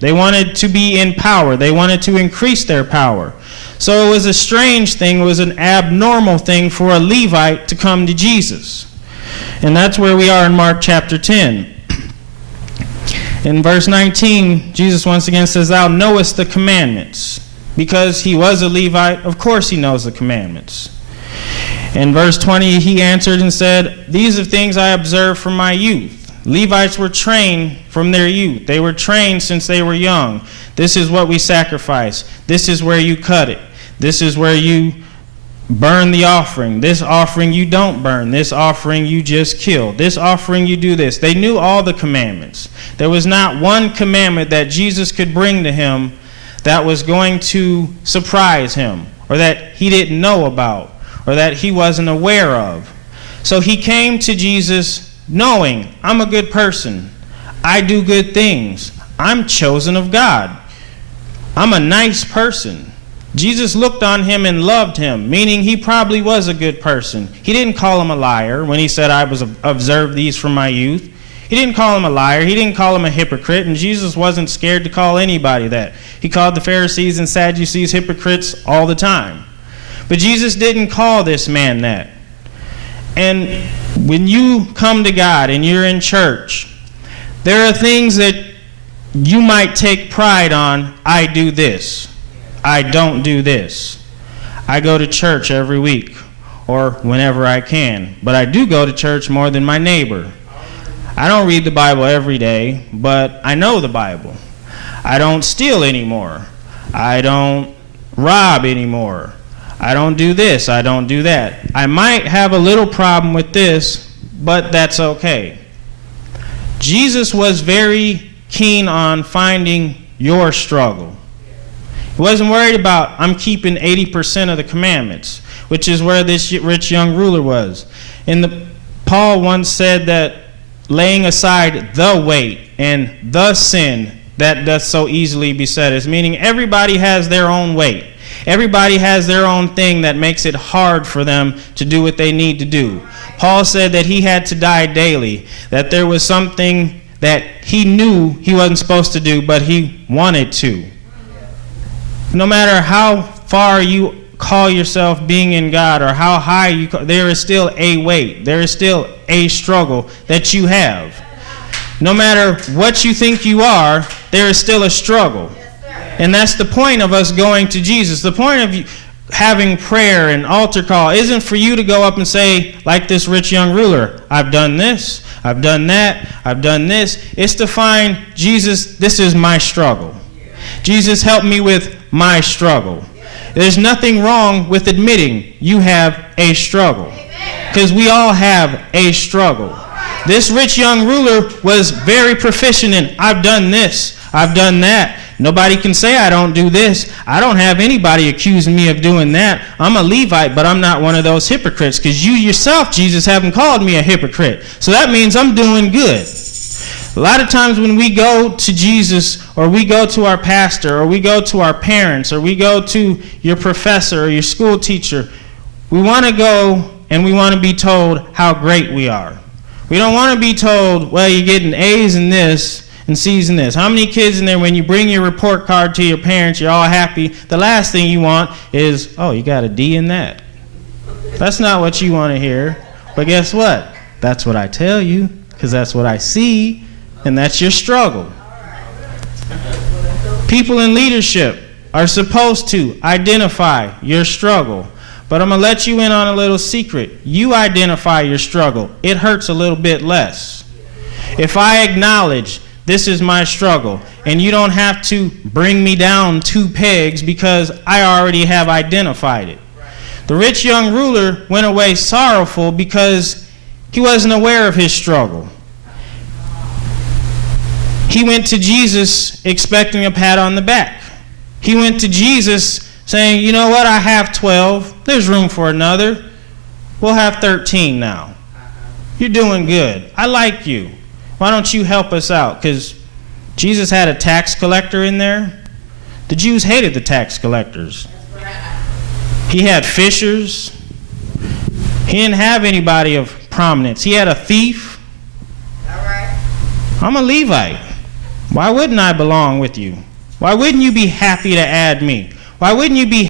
They wanted to be in power. They wanted to increase their power. So it was a strange thing. It was an abnormal thing for a Levite to come to Jesus. And that's where we are in Mark chapter 10. In verse 19, Jesus once again says, "Thou knowest the commandments." Because he was a Levite, of course he knows the commandments. In verse 20, he answered and said, "These are things I observed from my youth." Levites were trained from their youth. They were trained since they were young. This is what we sacrifice. This is where you cut it. This is where you burn the offering. This offering you don't burn. This offering you just kill. This offering you do this. They knew all the commandments. There was not one commandment that Jesus could bring to him that was going to surprise him, or that he didn't know about, or that he wasn't aware of. So he came to Jesus knowing, I'm a good person. I do good things. I'm chosen of God. I'm a nice person. Jesus looked on him and loved him, meaning he probably was a good person. He didn't call him a liar when he said, "I was observed these from my youth." He didn't call him a liar. He didn't call him a hypocrite, and Jesus wasn't scared to call anybody that. He called the Pharisees and Sadducees hypocrites all the time. But Jesus didn't call this man that. And when you come to God and you're in church, there are things that you might take pride on. I do this. I don't do this. I go to church every week or whenever I can, but I do go to church more than my neighbor. I don't read the Bible every day, but I know the Bible. I don't steal anymore. I don't rob anymore. I don't do this. I don't do that. I might have a little problem with this, but that's okay. Jesus was very keen on finding your struggle. He wasn't worried about, I'm keeping 80% of the commandments, which is where this rich young ruler was. Paul once said that laying aside the weight and the sin that doth so easily beset us, meaning everybody has their own weight. Everybody has their own thing that makes it hard for them to do what they need to do. Paul said that he had to die daily, that there was something that he knew he wasn't supposed to do, but he wanted to. No matter how far you call yourself being in God or how high you there is still a weight. There is still a struggle that you have. No matter what you think you are, there is still a struggle. And that's the point of us going to Jesus. The point of having prayer and altar call isn't for you to go up and say, like this rich young ruler, I've done this, I've done that, I've done this. It's to find, Jesus, this is my struggle. Jesus, help me with my struggle. There's nothing wrong with admitting you have a struggle, because we all have a struggle. This rich young ruler was very proficient in, I've done this, I've done that. Nobody can say I don't do this. I don't have anybody accusing me of doing that. I'm a Levite, but I'm not one of those hypocrites, because you yourself, Jesus, haven't called me a hypocrite. So that means I'm doing good. A lot of times when we go to Jesus, or we go to our pastor, or we go to our parents, or we go to your professor or your school teacher, we want to go and we want to be told how great we are. We don't want to be told, well, you're getting A's in this and C's in this. How many kids in there, when you bring your report card to your parents, you're all happy, the last thing you want is, oh, you got a D in that. That's not what you want to hear. But guess what? That's what I tell you, because that's what I see. And that's your struggle. People in leadership are supposed to identify your struggle. But I'm going to let you in on a little secret. You identify your struggle, it hurts a little bit less. If I acknowledge this is my struggle, and you don't have to bring me down 2 pegs because I already have identified it. The rich young ruler went away sorrowful because he wasn't aware of his struggle. He went to Jesus expecting a pat on the back. He went to Jesus saying, you know what, I have 12. There's room for another. We'll have 13 now. You're doing good. I like you. Why don't you help us out? Because Jesus had a tax collector in there. The Jews hated the tax collectors. He had fishers. He didn't have anybody of prominence. He had a thief. I'm a Levite. Why wouldn't I belong with you? Why wouldn't you be happy to add me? Why wouldn't you be